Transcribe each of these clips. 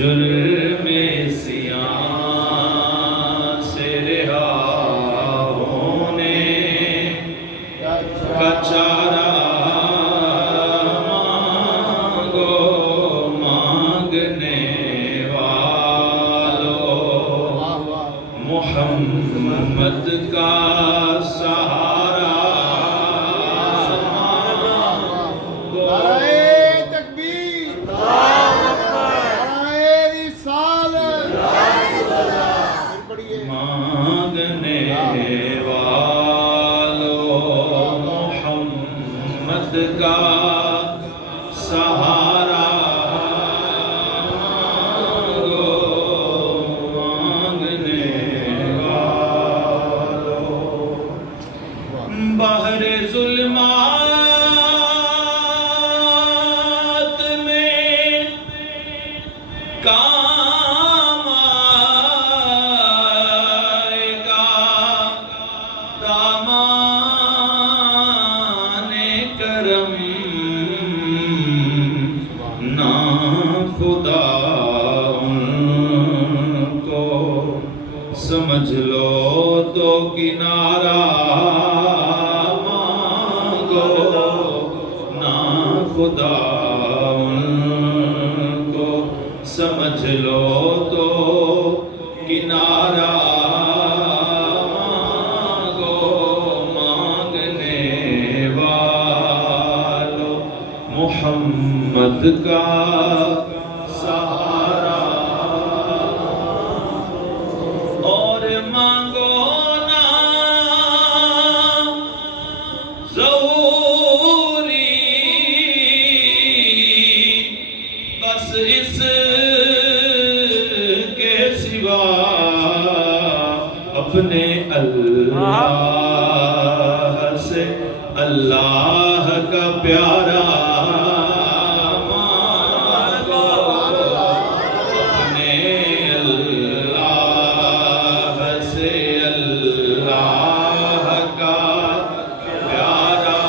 جرم سیاہ سے رہا ہونے کا چارہ مانگو مانگنے والوں، محمد کا سہارا مانگنے والوں، محمد کا سہارا مانگو مانگنے والوں، بحر ظلمات میں کام آئے گا دامان کرم، نا خدا ان کو سمجھ لو تو کنارہ مانگو، نا خدا ان کو سمجھ لو تو کنارہ مانگو مانگنے والوں، محمد کا سہارا، اور مانگو نا ضروری بس اس کے سوا اپنے اللہ سے، اللہ کا پیارا مانگو، اپنے اللہ سے اللہ کا پیارا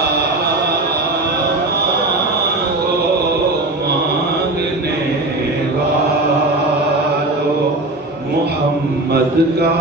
مانگو مانگنے والوں، محمد کا